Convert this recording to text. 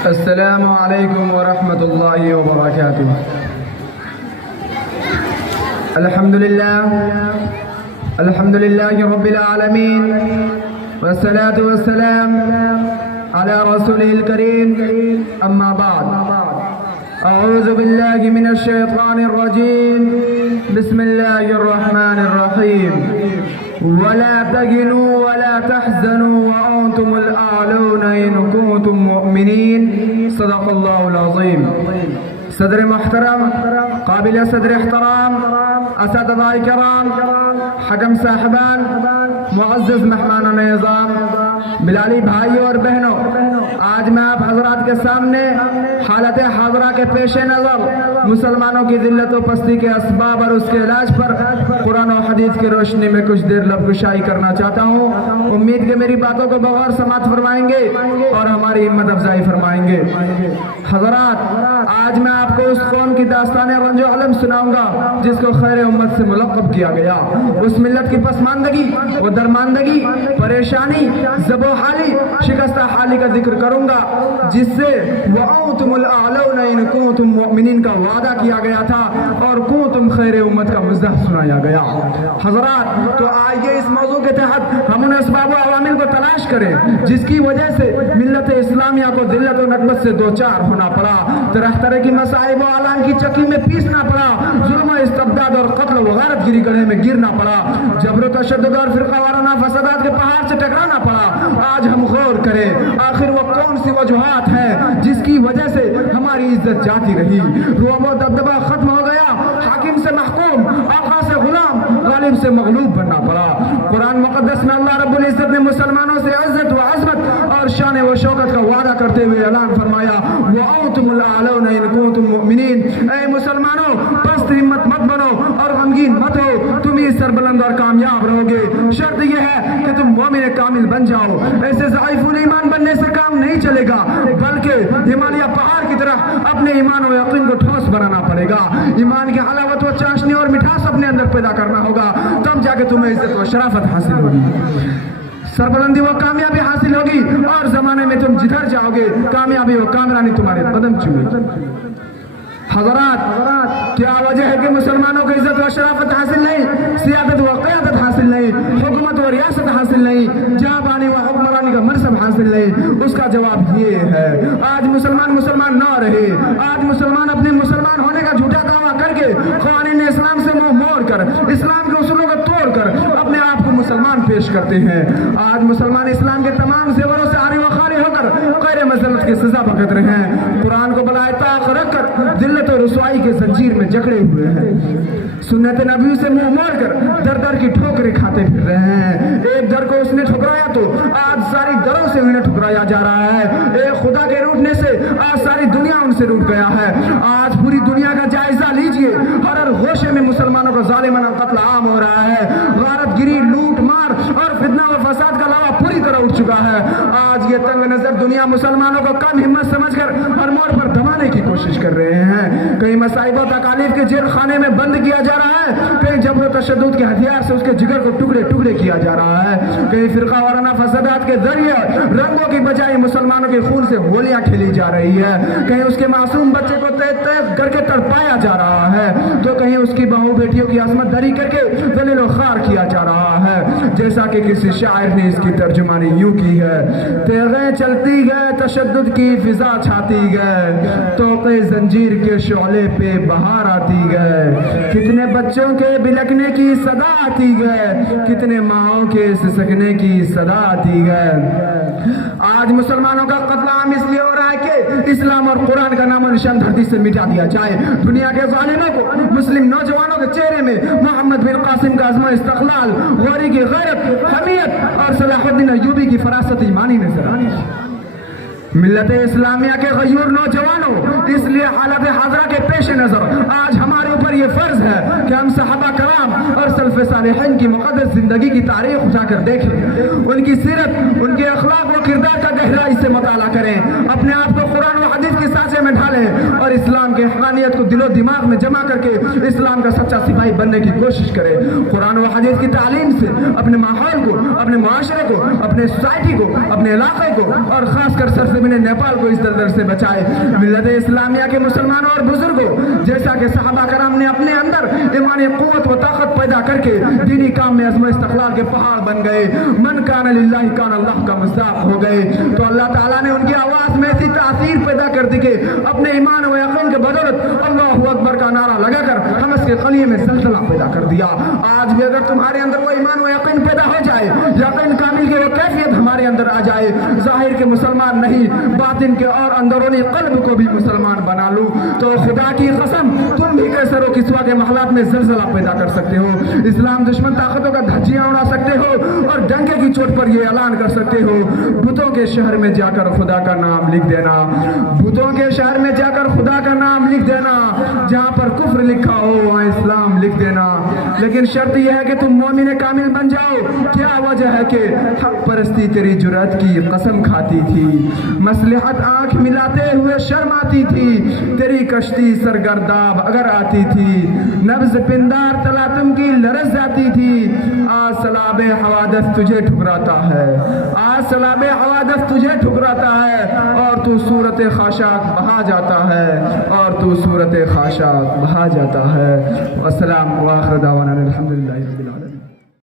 السلام عليكم ورحمة الله وبركاته. الحمد لله رب العالمين، والصلاة والسلام على رسوله الكريم. أما بعد، أعوذ بالله من الشيطان الرجيم. بسم الله الرحمن الرحيم. ولا تهنوا ولا تحزنوا وأنتم الأعلون إن كنتم مؤمنين. صدق الله العظيم. صدر محترم، قابل صدر احترام، اساتذہ کرام، حکم صاحبان، معزز مہمان نظام، بلالی بھائیوں اور بہنوں، آج میں آپ حضرات کے سامنے حالت حاضرہ کے پیش نظر مسلمانوں کی ذلت و پستی کے اسباب اور اس کے علاج پر قرآن و حدیث کی روشنی میں کچھ دیر لب گشائی کرنا چاہتا ہوں. امید کہ میری باتوں کو بغور سماعت فرمائیں گے اور ہماری ہمت افزائی فرمائیں گے. حضرات، آج میں آپ کو اس قوم کی داستان رنج و علم سناؤں گا جس کو خیر امت سے ملقب کیا گیا. اس ملت کی پسماندگی و درماندگی، پریشانی، ذب و حالی، شکستہ حالی کا ذکر کروں گا جس سے وَأَنْتُمُ الْأَعْلَوْنَ إِن كُنتُم مُؤْمِنِينَ کا وعدہ کیا گیا تھا اور کنتم خیر امت کا مزدح سنایا گیا. حضرات، تو آئیے اس موضوع کے تحت ہم ان اسباب و عوامل کو تلاش کریں جس کی وجہ سے ملت اسلامیہ کو ذلت و نکبت سے دوچار ہونا پڑا، طرح طرح کی مصائب و آلام کی چکی میں پیسنا پڑا، ظلم و استبداد اور قتل و غارت گری گڑھے میں گرنا پڑا، جبر و تشدد اور فرقہ وارانہ فسادات کے پہاڑ سے ٹکرانا پڑا. آج ہم غور کریں آخر وہ کون سی وجوہات ہیں جس کی وجہ سے ہماری عزت جاتی رہی، رعب و دبدبہ ختم ہو گیا، حاکم سے محکوم، آقا سے غلام، غالب سے مغلوب بننا پڑا. قرآن مقدس میں اللہ رب العزت نے مسلمانوں سے عزت و عظمت اور شان و شوکت کا وعدہ کرتے ہوئے اعلان فرمایا وَأَنْتُمُ الْأَعْلَوْنَ إِن كُنتُم مُؤْمِنِينَ. اے مسلمانوں، پست ہمت مت بنو اور غمگین مت ہو، تم ہی سربلند اور کامیاب رہو گے. شرط یہ ہے کہ تم مومن کامل بن جاؤ. ایسے ضعیف ایمان بننے سے کام نہیں چلے گا، بلکہ ہمالیہ پہاڑ کی طرح اپنے ایمان و یقین کو ٹھوس بنانا پڑے گا. ایمان کی حلاوت و چاشنی اور مٹھاس اپنے اندر پیدا کرنا ہوگا، تب جا کے تمہیں عزت و شرافت حاصل ہوگی، سربلندی و کامیابی حاصل ہوگی، اور زمانے میں تم جدھر جاؤ گے کامیابی و کامرانی تمہارے قدم چومے. حضرات، کیا وجہ ہے کہ مسلمانوں کو عزت و شرافت حاصل نہیں، سیادت و قیادت حاصل نہیں، حکومت و ریاست حاصل نہیں، جہاں بانی و حکمرانی کا منصب حاصل نہیں؟ اس کا جواب یہ ہے آج مسلمان نہ رہے. آج مسلمان اپنے مسلمان ہونے کا جھوٹا دعویٰ کر کے قوانین اسلام سے منہ موڑ کر، اسلام کے اصولوں کو توڑ کر اپنے آپ کو مسلمان پیش کرتے ہیں. آج مسلمان اسلام کے تمام زیوروں سے عاری و خالی ہو کر غیر مذلت کی سزا بھگت رہے ہیں. قرآن کو بلائے طاق رکھ کر ذلت و رسوائی کے زنجیر میں جکڑے ہوئے ہیں. سنت نبی سے منہ موڑ کر در در کی ٹھوکریں کھاتے پھر رہے ہیں. ایک در کو اس نے ٹھکرایا تو آج ساری دروں سے انہیں ٹھکرایا جا رہا ہے. ایک خدا کے روٹنے سے آج ساری دنیا ان سے روٹ گیا ہے. آج پوری دنیا کا جائزہ لیجئے، ہر گوشے میں مسلمانوں کا ظالمانہ قتل عام ہو رہا ہے. غارت گری، لوٹ مار اور فتنہ و فساد کا لاوا پوری طرح اٹھ چکا ہے. آج یہ تنگ نظر دنیا مسلمانوں کو کم ہمت سمجھ کر ہر موڑ پر دبانے کی کوشش کر رہے ہیں. کہیں مصائب و تکالیف کے جیل خانے میں بند کیا جا رہا ہے، کہیں جبر و تشدد کے ہتھیار سے اس کے جگر کو ٹکڑے ٹکڑے کیا جا رہا ہے، کہیں فرقہ وارانہ فسادات کے ذریعے رنگوں کی بجائے مسلمانوں کے خون سے ہولیاں کھیلی جا رہی ہے، کہیں اس کے معصوم بچے کو تیز تیز کر کے تڑپایا جا رہا ہے، تو کہیں اس کی بہو بیٹیوں کی عصمت دری کر کے ذلیل و خوار کیا جا رہا ہے. جیسا کہ کسی شاعر نے اس کی ترجمانی یوں کی ہے: تیغیں چلتی گئے، تشدد کی فضا چھاتی گئے، توقے زنجیر کے شعلے پہ بہار آتی گئے، کتنے بچوں کے بلکنے کی صدا آتی گئے، کتنے ماؤں کے سسکنے کی صدا آتی گئے. آج مسلمانوں کا قتل عام اس لیے ہو رہا ہے کہ اسلام اور قرآن کا نام و نشان دھرتی سے مٹا دیا جائے. دنیا کے ظالموں کو مسلم نوجوانوں کے چہرے میں محمد بن قاسم کا عزم و استقلال، غوری کی غیرت، حمیت اور صلاح الدین ایوبی کی فراست ایمانی نظر آنی. ملت اسلامیہ کے غیور نوجوانوں، اس لیے حالت حاضرہ کے پیش نظر آج ہمارے اوپر یہ فرض ہے کہ ہم صحابہ کرام اور سلف صالحین کی مقدس زندگی کی تاریخ اٹھا کر دیکھیں، ان کی سیرت، ان کے اخلاق و کردار کا گہرائی سے مطالعہ کریں، اپنے آپ کو قرآن و حدیث کی سانچے میں ڈھالیں اور اور اسلام کے حقانیت کو دل و دماغ میں جمع کر کے اسلام کا سچا سپاہی بننے کی کوشش کرے. قرآن و حدیث کی تعلیم سے اپنے ماحول کو, اپنے معاشرے کو, اپنے سوسائٹی کو, اپنے علاقے کو اور خاص کر سرزمین نیپال کو اس دلدل سے بچائے. ملت اسلامیہ کے مسلمانوں اور بزرگوں, جیسا کہ صحابہ کرام نے اپنے اندر ایمانی قوت و طاقت پیدا کر کے دینی کام میں عزم و استقلال کے پہاڑ بن گئے, من کان للہ کان اللہ کا مصداق ہو گئے, تو اللہ تعالیٰ نے ان کی آواز میں ایسی تاثیر پیدا کر دی کہ اپنے ایمان و یقین کے بدولت اللہ اکبر کا نعرہ لگا کر ہم اس کے قلیے میں زلزلہ پیدا کر دیا. آج بھی اگر تمہارے اندر وہ ایمان و یقین پیدا ہو جائے, یقین کامل کی وہ کیفیت ہمارے اندر آ جائے, ظاہر کے مسلمان نہیں باطن کے اور اندرونی قلب کو بھی مسلمان بنا لوں, تو خدا کی قسم تم بھی کیسر و کسوہ کے محلات میں زلزلہ پیدا کر سکتے ہو, اسلام دشمن طاقتوں کا دھجیاں اڑا سکتے ہو اور ڈنکے کی چوٹ پر یہ اعلان کر سکتے ہو, بتوں کے شہر میں جا کر خدا کا نام لکھ دینا, بتوں کے شہر میں جا کر خدا کا نام لکھ دینا, جہاں پر کفر لکھا ہو وہاں اسلام لکھ دینا, لیکن شرط یہ ہے کہ تم مومن کامل بن جاؤ. کیا وجہ ہے کہ حق پرستی تیری جرأت کی قسم کھاتی تھی, مصلحت آنکھ ملاتے ہوئے شرم آتی تھی, تیری کشتی سرگرداب اگر آتی تھی, نبض پندار تلاتم کی لرز جاتی تھی, آج سلاب حوادث تجھے ٹھکراتا ہے, آج سلاب حوادث تجھے ٹھکراتا ہے, اور تو صورت خاشاک بہا جاتا ہے, اور تو صورت خاشاک بہا جاتا ہے. والسلام وآخر دعوانا الحمدللہ رب العالمین.